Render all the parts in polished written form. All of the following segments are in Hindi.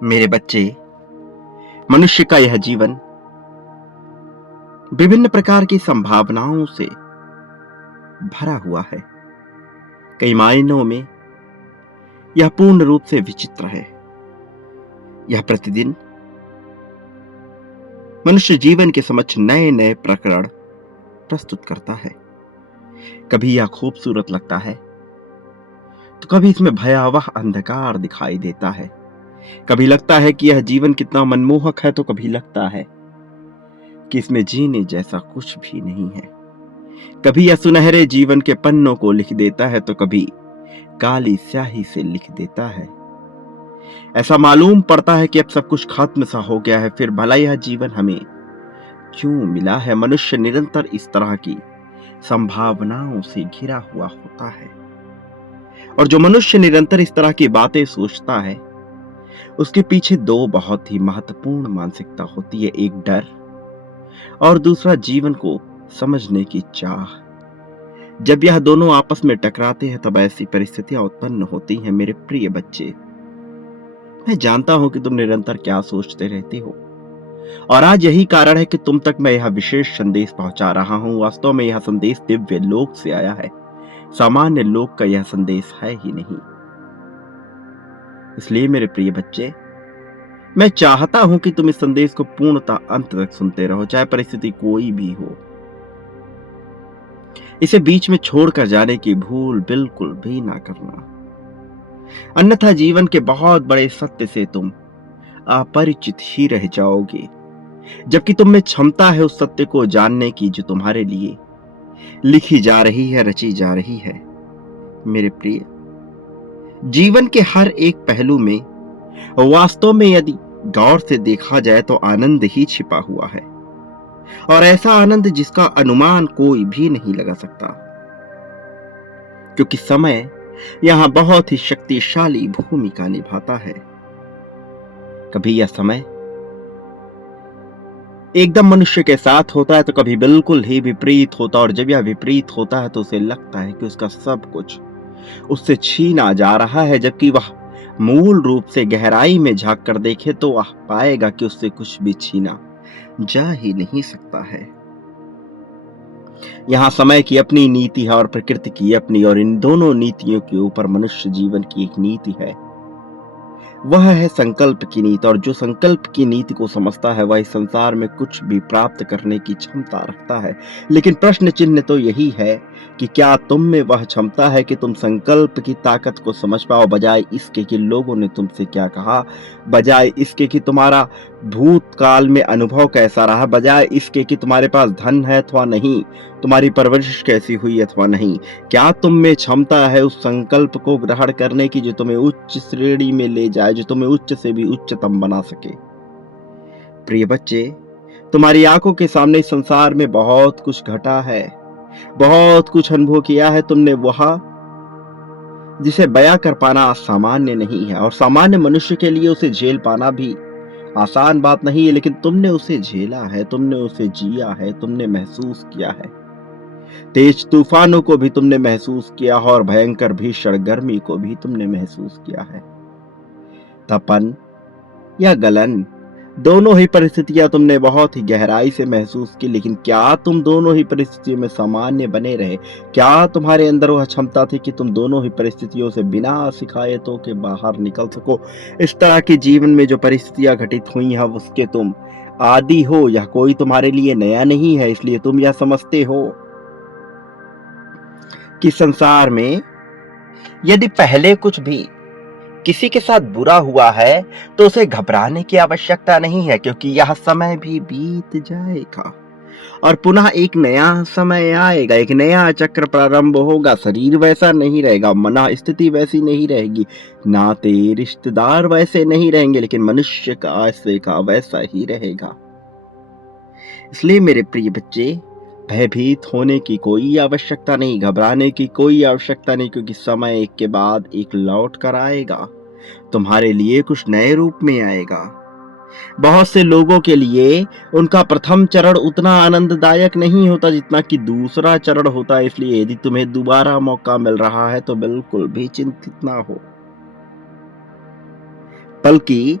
मेरे बच्चे, मनुष्य का यह जीवन विभिन्न प्रकार की संभावनाओं से भरा हुआ है। कई मायनों में यह पूर्ण रूप से विचित्र है। यह प्रतिदिन मनुष्य जीवन के समक्ष नए नए प्रकरण प्रस्तुत करता है। कभी यह खूबसूरत लगता है तो कभी इसमें भयावह अंधकार दिखाई देता है। कभी लगता है कि यह जीवन कितना मनमोहक है तो कभी लगता है कि इसमें जीने जैसा कुछ भी नहीं है। कभी यह सुनहरे जीवन के पन्नों को लिख देता है तो कभी काली स्याही से लिख देता है। ऐसा मालूम पड़ता है कि अब सब कुछ खत्म सा हो गया है, फिर भला यह जीवन हमें क्यों मिला है। मनुष्य निरंतर इस तरह की संभावनाओं से घिरा हुआ होता है, और जो मनुष्य निरंतर इस तरह की बातें सोचता है उसके पीछे दो बहुत ही महत्वपूर्ण मानसिकता होती है। एक डर और दूसरा जीवन को समझने की चाह। जब यह दोनों आपस में टकराते हैं तब ऐसी परिस्थितियां उत्पन्न होती हैं। मेरे प्रिय बच्चे, मैं जानता हूं कि तुम निरंतर क्या सोचते रहते हो, और आज यही कारण है कि तुम तक मैं यह विशेष संदेश पहुंचा रहा हूं। वास्तव में यह संदेश दिव्य लोक से आया है, सामान्य लोक का यह संदेश है ही नहीं। इसलिए मेरे प्रिय बच्चे, मैं चाहता हूं कि तुम इस संदेश को पूर्णतः अंत तक सुनते रहो, चाहे परिस्थिति कोई भी हो। इसे बीच में छोड़कर जाने की भूल बिल्कुल भी ना करना, अन्यथा जीवन के बहुत बड़े सत्य से तुम अपरिचित ही रह जाओगे, जबकि तुम में क्षमता है उस सत्य को जानने की जो तुम्हारे लिए लिखी जा रही है, रची जा रही है। मेरे प्रिय, जीवन के हर एक पहलू में वास्तव में यदि गौर से देखा जाए तो आनंद ही छिपा हुआ है, और ऐसा आनंद जिसका अनुमान कोई भी नहीं लगा सकता, क्योंकि समय यहां बहुत ही शक्तिशाली भूमिका निभाता है। कभी यह समय एकदम मनुष्य के साथ होता है तो कभी बिल्कुल ही विपरीत होता है, और जब यह विपरीत होता है तो उसे लगता है कि उसका सब कुछ उससे छीना जा रहा है, जबकि वह मूल रूप से गहराई में झांक कर देखे तो वह पाएगा कि उससे कुछ भी छीना जा ही नहीं सकता है। यहाँ समय की अपनी नीति है और प्रकृति की अपनी, और इन दोनों नीतियों के ऊपर मनुष्य जीवन की एक नीति है, वह है संकल्प की नीति। और जो संकल्प की नीति को समझता है वह इस संसार में कुछ भी प्राप्त करने की क्षमता रखता है। लेकिन प्रश्न चिन्ह तो यही है कि क्या तुम में वह क्षमता है कि तुम संकल्प की ताकत को समझ पाओ, बजाय इसके कि लोगों ने तुमसे क्या कहा, बजाय इसके कि तुम्हारा भूतकाल में अनुभव कैसा रहा, बजाय इसके कि तुम्हारे पास धन है अथवा नहीं, तुम्हारी परवरिश कैसी हुई अथवा नहीं। क्या तुम में क्षमता है उस संकल्प को ग्रहण करने की जो तुम्हें उच्च श्रेणी में ले जाए, जो तुम्हें उच्च से भी उच्चतम बना सके। प्रिय बच्चे, तुम्हारी आंखों के सामने इस संसार में बहुत कुछ घटा है, बहुत कुछ अनुभव किया है तुमने, वह जिसे बयां कर पाना सामान्य नहीं है, और सामान्य मनुष्य के लिए उसे झेल पाना भी आसान बात नहीं है। लेकिन तुमने उसे झेला है, तुमने उसे जिया है, तुमने महसूस किया है। तेज तूफानों को भी तुमने महसूस किया और भयंकर भीषण गर्मी को भी तुमने महसूस किया है। तपन या गलन, दोनों ही परिस्थितियां तुमने बहुत ही गहराई से महसूस की। लेकिन क्या तुम दोनों ही परिस्थितियों में सामान्य बने रहे? क्या तुम्हारे अंदर वह क्षमता थी कि तुम दोनों ही परिस्थितियों से बिना शिकायतों के बाहर निकल सको? इस तरह के जीवन में जो परिस्थितियां घटित हुई हैं उसके तुम आदी हो, यह कोई तुम्हारे लिए नया नहीं है। इसलिए तुम यह समझते हो कि संसार में यदि पहले कुछ भी किसी के साथ बुरा हुआ है तो उसे घबराने की आवश्यकता नहीं है, क्योंकि यह समय भी बीत जाएगा और पुनः एक नया समय आएगा, एक नया चक्र प्रारंभ होगा। शरीर वैसा नहीं रहेगा, मन स्थिति वैसी नहीं रहेगी, नाते रिश्तेदार वैसे नहीं रहेंगे, लेकिन मनुष्य का ऐसे का वैसा ही रहेगा। इसलिए मेरे प्रिय बच्चे, भयभीत होने की कोई आवश्यकता नहीं, घबराने की कोई आवश्यकता नहीं, क्योंकि समय एक के बाद एक लौट कर आएगा, तुम्हारे लिए कुछ नए रूप में आएगा। बहुत से लोगों के लिए उनका प्रथम चरण उतना आनंददायक नहीं होता जितना कि दूसरा चरण होता है। इसलिए यदि तुम्हें दोबारा मौका मिल रहा है तो बिल्कुल भी चिंतित ना हो, बल्कि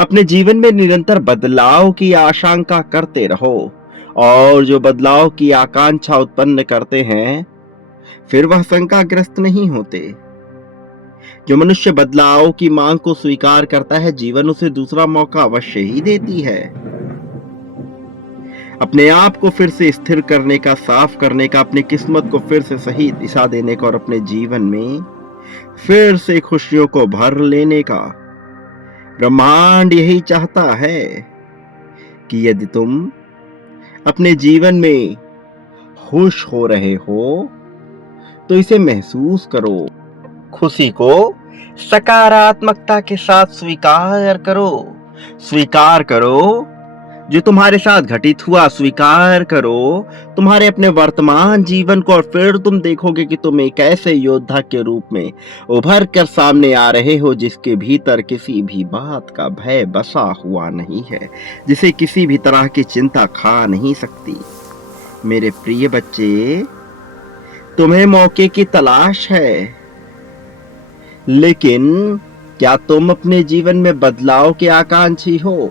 अपने जीवन में निरंतर बदलाव की आशंका करते रहो, और जो बदलाव की आकांक्षा उत्पन्न करते हैं फिर वह शंकाग्रस्त नहीं होते। जो मनुष्य बदलाव की मांग को स्वीकार करता है, जीवन उसे दूसरा मौका अवश्य ही देती है। अपने आप को फिर से स्थिर करने का, साफ करने का, अपनी किस्मत को फिर से सही दिशा देने का और अपने जीवन में फिर से खुशियों को भर लेने का ब्रह्मांड यही चाहता है कि यदि तुम अपने जीवन में खुश हो रहे हो तो इसे महसूस करो। खुशी को सकारात्मकता के साथ स्वीकार करो। स्वीकार करो जो तुम्हारे साथ घटित हुआ, स्वीकार करो तुम्हारे अपने वर्तमान जीवन को, और फिर तुम देखोगे कि तुम एक ऐसे योद्धा के रूप में उभर कर सामने आ रहे हो जिसके भीतर किसी भी बात का भय बसा हुआ नहीं है, जिसे किसी भी तरह की चिंता खा नहीं सकती। मेरे प्रिय बच्चे, तुम्हें मौके की तलाश है, लेकिन क्या तुम अपने जीवन में बदलाव के आकांक्षी हो?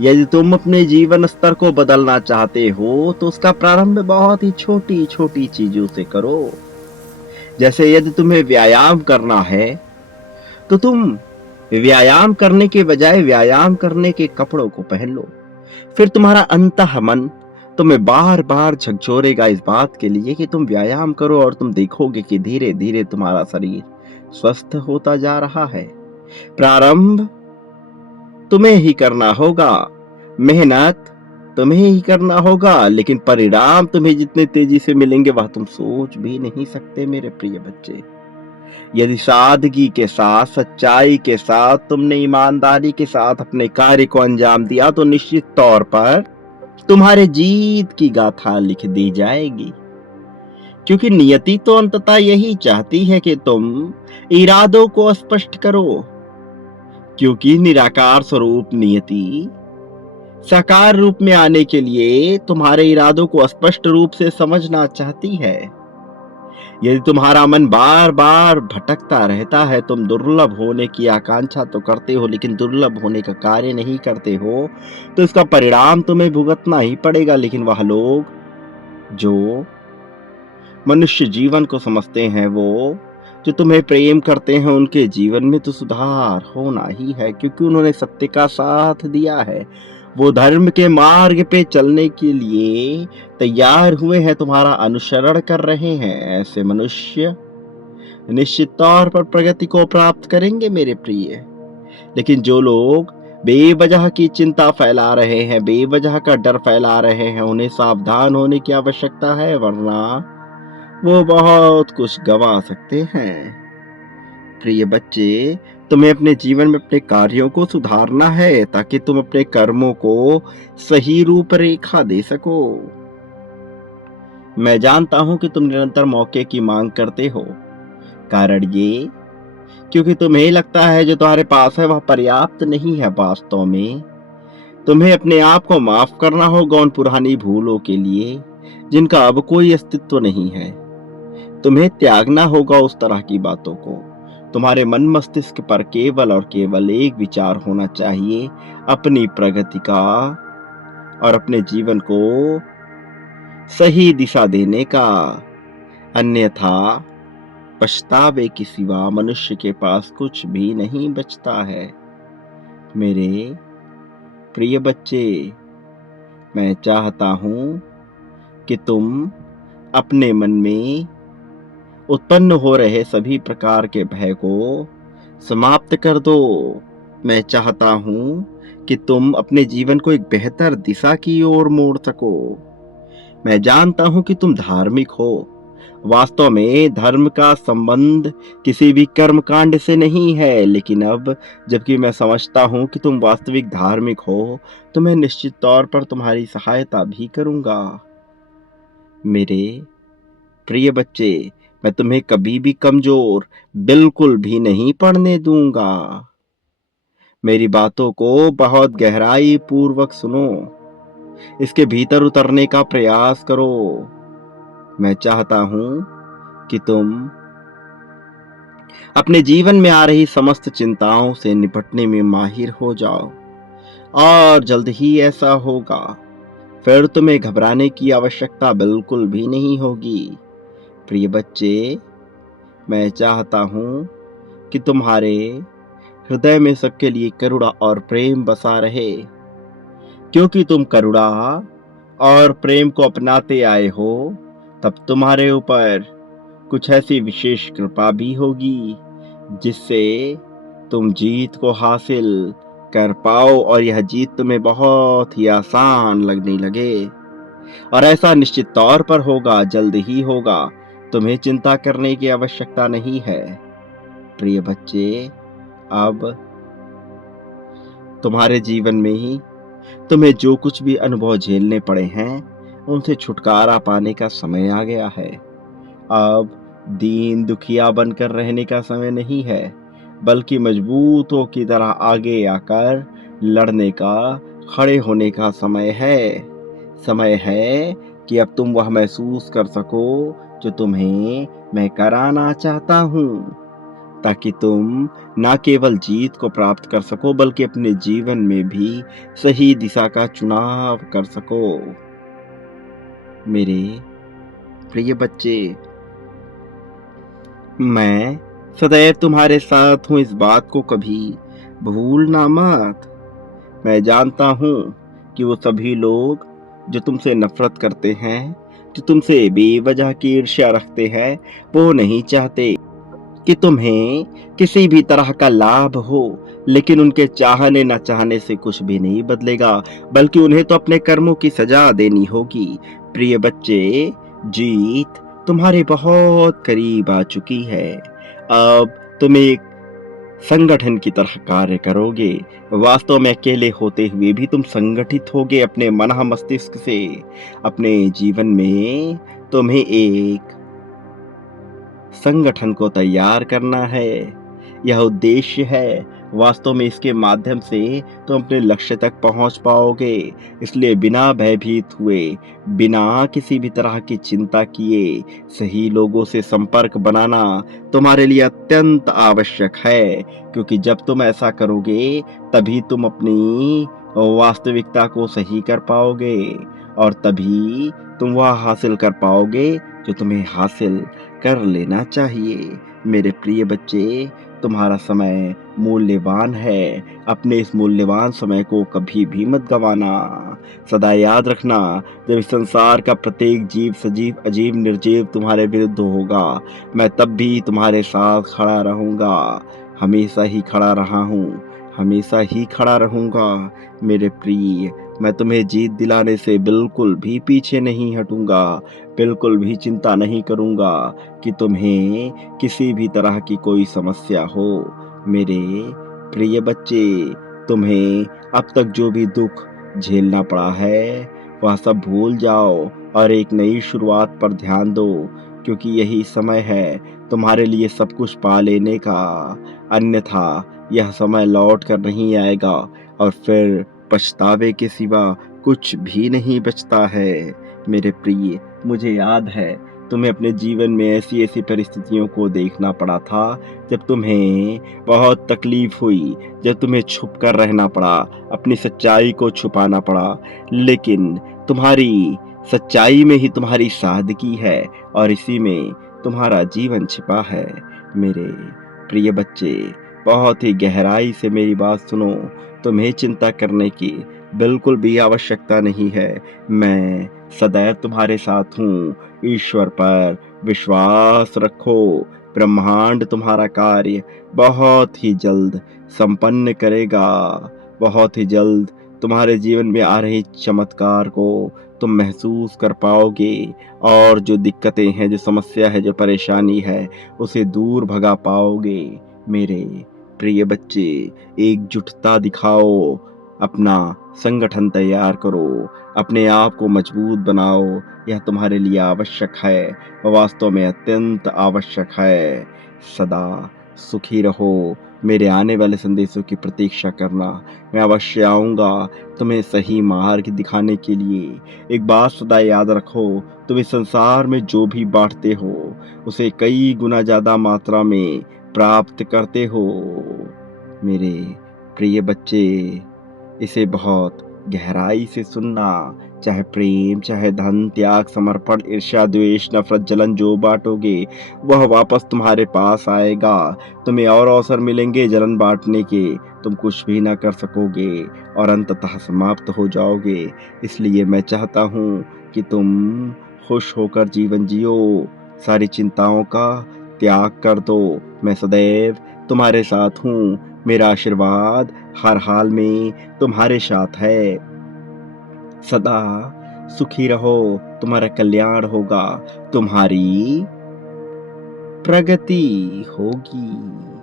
यदि तुम अपने जीवन स्तर को बदलना चाहते हो तो उसका प्रारंभ बहुत ही छोटी छोटी चीजों से करो। जैसे यदि तुम्हें व्यायाम करना है तो तुम व्यायाम करने के बजाय व्यायाम करने के कपड़ों को पहन लो। फिर तुम्हारा अंतः मन तुम्हें बार बार झकझोरेगा इस बात के लिए कि तुम व्यायाम करो, और तुम देखोगे कि धीरे धीरे तुम्हारा शरीर स्वस्थ होता जा रहा है। प्रारंभ तुम्हें ही करना होगा, मेहनत तुम्हें ही करना होगा, लेकिन परिणाम तुम्हें जितने तेजी से मिलेंगे वह तुम सोच भी नहीं सकते। मेरे प्रिय बच्चे, यदि सादगी के साथ, सच्चाई के साथ, तुमने ईमानदारी के साथ अपने कार्य को अंजाम दिया तो निश्चित तौर पर तुम्हारे जीत की गाथा लिख दी जाएगी। क्योंकि नियति तो अंततः यही चाहती है कि तुम इरादों को स्पष्ट करो, क्योंकि निराकार स्वरूप नियति साकार रूप में आने के लिए तुम्हारे इरादों को स्पष्ट रूप से समझना चाहती है। यदि तुम्हारा मन बार बार भटकता रहता है, तुम दुर्लभ होने की आकांक्षा तो करते हो लेकिन दुर्लभ होने का कार्य नहीं करते हो, तो इसका परिणाम तुम्हें भुगतना ही पड़ेगा। लेकिन वह लोग जो मनुष्य जीवन को समझते हैं, वो जो तुम्हें प्रेम करते हैं, उनके जीवन में तो सुधार होना ही है, क्योंकि उन्होंने सत्य का साथ दिया है। वो धर्म के मार्ग पे चलने के लिए तैयार हुए हैं, तुम्हारा अनुसरण कर रहे हैं। ऐसे मनुष्य निश्चित तौर पर प्रगति को प्राप्त करेंगे मेरे प्रिय। लेकिन जो लोग बेवजह की चिंता फैला रहे हैं, बेवजह का डर फैला रहे हैं, उन्हें सावधान होने की आवश्यकता है, वरना वो बहुत कुछ गंवा सकते हैं। प्रिय बच्चे, तुम्हें अपने जीवन में अपने कार्यों को सुधारना है ताकि तुम अपने कर्मों को सही रूपरेखा दे सको। मैं जानता हूं कि तुम निरंतर मौके की मांग करते हो। कारण ये क्योंकि तुम्हें लगता है जो तुम्हारे पास है वह पर्याप्त नहीं है। वास्तव में तुम्हें अपने आप को माफ करना होगा उन पुरानी भूलों के लिए जिनका अब कोई अस्तित्व नहीं है। तुम्हें त्यागना होगा उस तरह की बातों को। तुम्हारे मन मस्तिष्क पर केवल और केवल एक विचार होना चाहिए, अपनी प्रगति का और अपने जीवन को सही दिशा देने का। अन्यथा पछतावे के सिवा मनुष्य के पास कुछ भी नहीं बचता है। मेरे प्रिय बच्चे, मैं चाहता हूं कि तुम अपने मन में उत्पन्न हो रहे सभी प्रकार के भय को समाप्त कर दो। मैं चाहता हूं कि तुम अपने जीवन को एक बेहतर दिशा की ओर मोड़ सको। मैं जानता हूं कि तुम धार्मिक हो। वास्तव में धर्म का संबंध किसी भी कर्म कांड से नहीं है, लेकिन अब जबकि मैं समझता हूं कि तुम वास्तविक धार्मिक हो, तो मैं निश्चित तौर पर तुम्हारी सहायता भी करूंगा। मेरे प्रिय बच्चे, मैं तुम्हें कभी भी कमजोर बिल्कुल भी नहीं पड़ने दूंगा। मेरी बातों को बहुत गहराई पूर्वक सुनो, इसके भीतर उतरने का प्रयास करो। मैं चाहता हूं कि तुम अपने जीवन में आ रही समस्त चिंताओं से निपटने में माहिर हो जाओ और जल्द ही ऐसा होगा। फिर तुम्हें घबराने की आवश्यकता बिल्कुल भी नहीं होगी। प्रिय बच्चे, मैं चाहता हूँ कि तुम्हारे हृदय में सबके लिए करुणा और प्रेम बसा रहे, क्योंकि तुम करुणा और प्रेम को अपनाते आए हो। तब तुम्हारे ऊपर कुछ ऐसी विशेष कृपा भी होगी जिससे तुम जीत को हासिल कर पाओ और यह जीत तुम्हें बहुत ही आसान लगने लगे। और ऐसा निश्चित तौर पर होगा, जल्द ही होगा। तुम्हें चिंता करने की आवश्यकता नहीं है। प्रिय बच्चे, अब तुम्हारे जीवन में ही तुम्हें जो कुछ भी अनुभव झेलने पड़े हैं, उनसे छुटकारा पाने का समय आ गया है। अब दीन दुखिया बनकर रहने का समय नहीं है, बल्कि मजबूतों की तरह आगे आकर लड़ने का, खड़े होने का समय है। समय है कि अब तुम वह महसूस कर सको जो तुम्हें मैं कराना चाहता हूँ, ताकि तुम न केवल जीत को प्राप्त कर सको, बल्कि अपने जीवन में भी सही दिशा का चुनाव कर सको। मेरे प्रिय बच्चे, मैं सदैव तुम्हारे साथ हूँ, इस बात को कभी भूलना मत। मैं जानता हूँ कि वो सभी लोग जो तुमसे नफरत करते हैं, जो तुमसे बेवजह की ईर्ष्या रखते हैं, वो नहीं चाहते कि तुम्हें किसी भी तरह का लाभ हो। लेकिन उनके चाहने न चाहने से कुछ भी नहीं बदलेगा, बल्कि उन्हें तो अपने कर्मों की सजा देनी होगी। प्रिय बच्चे, जीत तुम्हारे बहुत करीब आ चुकी है। अब तुम एक संगठन की तरह कार्य करोगे। वास्तव में अकेले होते हुए भी तुम संगठित होगे अपने मन मस्तिष्क से। अपने जीवन में तुम्हें एक संगठन को तैयार करना है, यह उद्देश्य है। वास्तव में इसके माध्यम से तुम अपने लक्ष्य तक पहुंच पाओगे। इसलिए बिना भयभीत हुए, बिना किसी भी तरह की चिंता किए, सही लोगों से संपर्क बनाना तुम्हारे लिए अत्यंत आवश्यक है। क्योंकि जब तुम ऐसा करोगे, तभी तुम अपनी वास्तविकता को सही कर पाओगे और तभी तुम वह हासिल कर पाओगे जो तुम्हें हासिल कर लेना चाहिए। मेरे प्रिय बच्चे, तुम्हारा समय मूल्यवान है। अपने इस मूल्यवान समय को कभी भी मत गंवाना। सदा याद रखना, जब इस संसार का प्रत्येक जीव, सजीव, अजीब, निर्जीव तुम्हारे विरुद्ध होगा, मैं तब भी तुम्हारे साथ खड़ा रहूंगा। हमेशा ही खड़ा रहा हूँ, हमेशा ही खड़ा रहूंगा। मेरे प्रिय, मैं तुम्हें जीत दिलाने से बिल्कुल भी पीछे नहीं हटूंगा। बिल्कुल भी चिंता नहीं करूंगा कि तुम्हें किसी भी तरह की कोई समस्या हो। मेरे प्रिय बच्चे, तुम्हें अब तक जो भी दुख झेलना पड़ा है, वह सब भूल जाओ और एक नई शुरुआत पर ध्यान दो, क्योंकि यही समय है तुम्हारे लिए सब कुछ पा लेने का। अन्यथा यह समय लौट कर नहीं आएगा और फिर पछतावे के सिवा कुछ भी नहीं बचता है। मेरे प्रिय, मुझे याद है तुम्हें अपने जीवन में ऐसी ऐसी परिस्थितियों को देखना पड़ा था जब तुम्हें बहुत तकलीफ हुई, जब तुम्हें छुप कर रहना पड़ा, अपनी सच्चाई को छुपाना पड़ा। लेकिन तुम्हारी सच्चाई में ही तुम्हारी सादगी है और इसी में तुम्हारा जीवन छिपा है। मेरे प्रिय बच्चे, बहुत ही गहराई से मेरी बात सुनो। तुम्हें चिंता करने की बिल्कुल भी आवश्यकता नहीं है। मैं सदैव तुम्हारे साथ हूँ। ईश्वर पर विश्वास रखो। ब्रह्मांड तुम्हारा कार्य बहुत ही जल्द संपन्न करेगा। बहुत ही जल्द तुम्हारे जीवन में आ रही चमत्कार को तुम महसूस कर पाओगे और जो दिक्कतें हैं, जो समस्या है, जो परेशानी है, उसे दूर भगा पाओगे। मेरे प्रिय बच्चे, एकजुटता दिखाओ, अपना संगठन तैयार करो, अपने आप को मजबूत बनाओ। यह तुम्हारे लिए आवश्यक है, वास्तव में अत्यंत आवश्यक है। सदा सुखी रहो। मेरे आने वाले संदेशों की प्रतीक्षा करना। मैं अवश्य आऊँगा तुम्हें सही मार्ग दिखाने के लिए। एक बात सदा याद रखो, तुम इस संसार में जो भी बांटते हो, उसे कई गुना ज़्यादा मात्रा में प्राप्त करते हो। मेरे प्रिय बच्चे, इसे बहुत गहराई से सुनना। चाहे प्रेम, चाहे धन, त्याग, समर्पण, ईर्ष्या, द्वेष, नफरत, जलन जो बांटोगे वह वापस तुम्हारे पास आएगा। तुम्हें और अवसर मिलेंगे जलन बांटने के, तुम कुछ भी ना कर सकोगे और अंततः समाप्त हो जाओगे। इसलिए मैं चाहता हूँ कि तुम खुश होकर जीवन जियो, सारी चिंताओं का त्याग कर दो। मैं सदैव तुम्हारे साथ हूँ। मेरा आशीर्वाद हर हाल में तुम्हारे साथ है। सदा सुखी रहो, तुम्हारा कल्याण होगा, तुम्हारी प्रगति होगी।